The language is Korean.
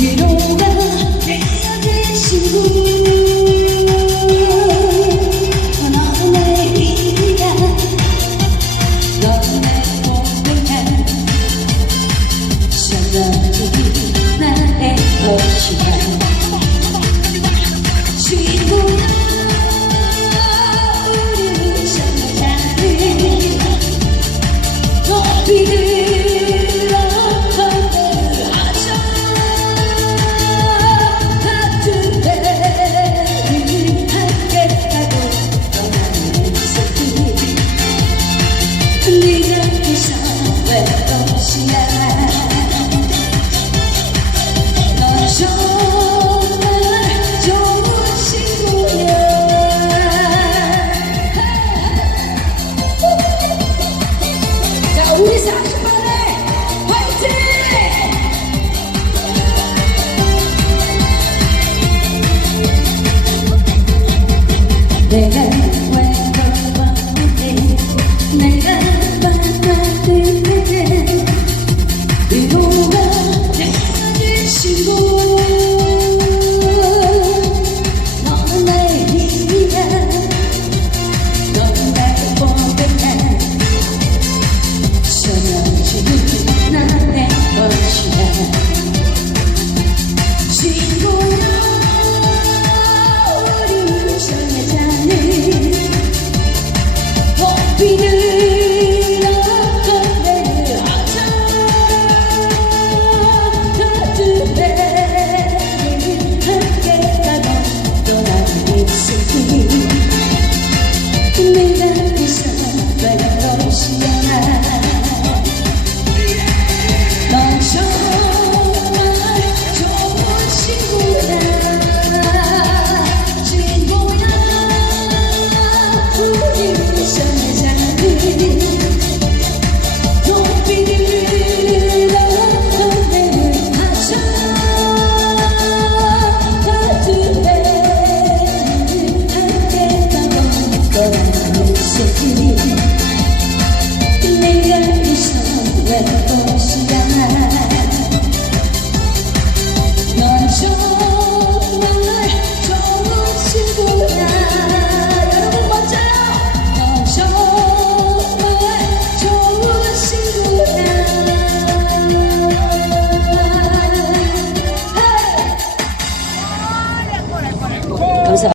위로가 내 대신 구 내가 you.